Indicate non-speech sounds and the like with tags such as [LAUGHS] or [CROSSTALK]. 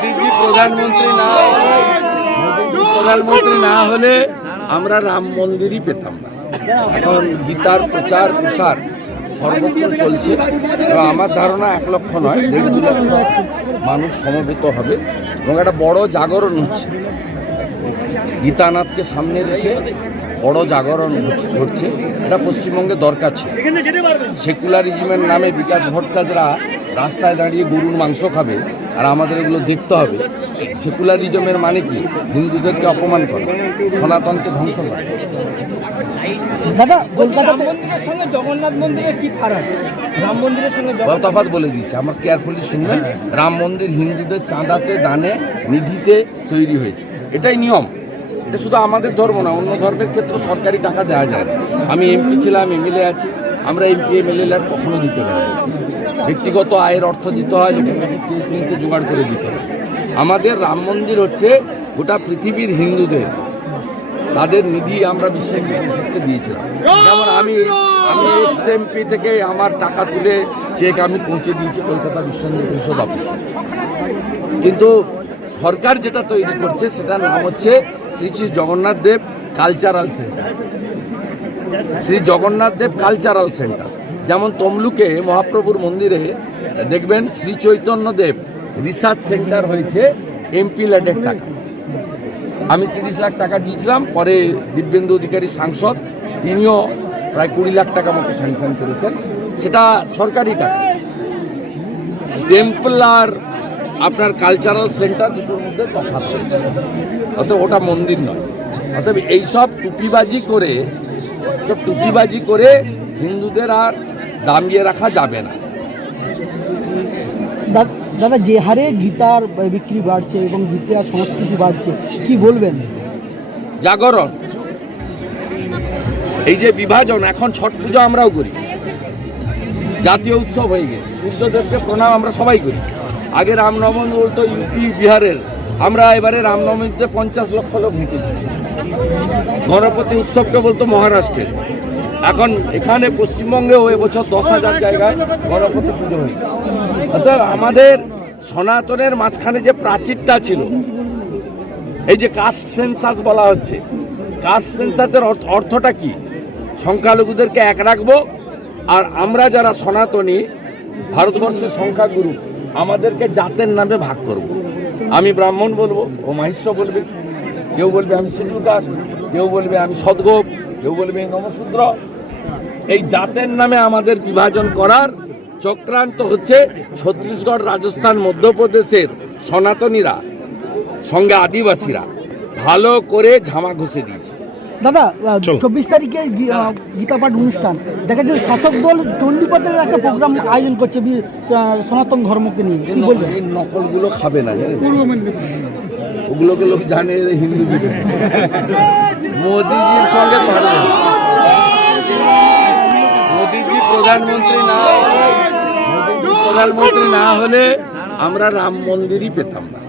মোদিজি প্রধানমন্ত্রী না মোদিজি প্রধানমন্ত্রী না হলে আমরা রাম মন্দিরই পেতাম না। এখন গীতার প্রচার, প্রসার সর্বত্র চলছে। এবং আমার ধারণা এক লক্ষ নয়, দেড় দু লক্ষ মানুষ সমবেত হবে। এবং একটা বড় জাগরণ হচ্ছে। গীতানাথকে সামনে রেখে বড় জাগরণ ঘটছে। এটা পশ্চিমবঙ্গে দরকার ছিল। সেকুলারিজমের নামে বিকাশ ভট্টাচার্যরা রাস্তায় দাঁড়িয়ে গরুর মাংস খাবে। আর আমাদের এগুলো দেখতে হবে। সেকুলারিজমের মানে কি? হিন্দুদেরকে অপমান করা। সনাতনকে ধ্বংস করা। দাদা কলকাতাতে মন্দিরের সঙ্গে জগন্নাথ মন্দিরের কি ফারাক? রাম মন্দিরের সঙ্গে তফাৎ বলে দিয়েছে। আমার কেয়ারফুলি শুনবেন। রাম মন্দির হিন্দুদের চাঁদাতে দানে নিধিতে তৈরি হয়েছে। এটাই নিয়ম। এটা শুধু আমাদের ধর্ম না অন্য ধর্মের ক্ষেত্রে সরকারি টাকা দেওয়া যায় না। আমি এমপি ছিলাম এমএলএ আছি। আমরা এমপি এমএলএ ল্যাট কখনো দিতে পারি। ব্যক্তিগত আয়ের অর্থ দিতে হয়, লোকের কাছে চেয়ে চিনতে জোগাড় করে দিতে হয়। আমাদের রাম মন্দির হচ্ছে গোটা পৃথিবীর হিন্দুদের। তাদের নিধি আমরা বিশ্ব হিন্দু পরিষদকে দিয়েছিলাম। যেমন আমি আমি এক্স এমপি থেকে আমার টাকা তুলে চেক আমি পৌঁছে দিয়েছি কলকাতা বিশ্ব পরিষদ অফিসে। কিন্তু সরকার যেটা তৈরি করছে, সেটার নাম হচ্ছে Shri Shri Jagannath Dev cultural centre. Shri Jagannath Dev cultural centre. যেমন তমলুকে মহাপ্রভুর মন্দিরে দেখবেন শ্রী চৈতন্য দেব রিসার্চ সেন্টার হয়েছে এমপি ল্যাডের টাকা। আমি তিরিশ লাখ টাকা দিয়েছিলাম, পরে দিব্যেন্দু অধিকারী সাংসদ, তিনিও প্রায় কুড়ি লাখ টাকা মতো স্যাংশন করেছেন। সেটা সরকারি টাকা। টেম্পল আর আপনার কালচারাল সেন্টার দুটোর মধ্যে তফাৎ রয়েছে। অতএব ওটা মন্দির নয়। অতএব এইসব টুপিবাজি করে, সব টুপিবাজি করে হিন্দুদের আর দামিয়ে রাখা যাবে না। দাদা যে হারে গীতার বিক্রি বাড়ছে এবং গীতার সংস্কৃতি বাড়ছে কি বলবেন? জাগরণ। এই যে বিভাজন এখন ছট পুজো আমরাও করি। জাতীয় উৎসব হয়ে গেছে। সূর্যদেবকে প্রণাম আমরা সবাই করি। আগে রামনবমী বলতো ইউপি বিহারের। আমরা এবারে রামনবমীতে পঞ্চাশ লক্ষ লোক হেঁটেছি। গণপতি উৎসবকে বলতো মহারাষ্ট্রের। এখন এখানে পশ্চিমবঙ্গেও এবছর দশ হাজার জায়গায় গণপতি পুজো হয়েছে অর্থাৎ আমাদের সনাতনের মাঝখানে যে প্রাচীরটা ছিল, এই যে কাস্ট সেন্সাস বলা হচ্ছে কাস্ট সেন্সাসের অর্থটা কি সংখ্যালঘুদেরকে এক রাখব, আর আমরা যারা সনাতনী, ভারতবর্ষের সংখ্যাগুরু, আমাদেরকে জাতের নামে ভাগ করব। আমি ব্রাহ্মণ বলব, ও মাহিষ্য বলবে, কেউ বলবে আমি সিন্ধু দাস, কেউ বলবে আমি সদগোপ, কেউ বলবে নমশূদ্র এই জাতের নামে আমাদের বিভাজন করার চক্রান্ত হচ্ছে ছত্তিশগড় রাজস্থান মধ্যপ্রদেশের সনাতনীরা সঙ্গে আদিবাসীরা। ভালো করে ঝামা ঘষে দিয়েছে। দাদা চব্বিশ তারিখে গী- আহ, গীতা পাঠ অনুষ্ঠান। দেখা যাচ্ছে শাসক দল চণ্ডীপাঠের একটা প্রোগ্রাম আয়োজন করছে সনাতন ধর্মকে নিয়ে। এই নকলগুলো খাবে না ওগুলোকে লোক জানে হিন্দু। [LAUGHS] মোদিজির সঙ্গে পারবে না। মোদিজি প্রধানমন্ত্রী না হলে প্রধানমন্ত্রী না হলে আমরা রাম মন্দিরই পেতাম না।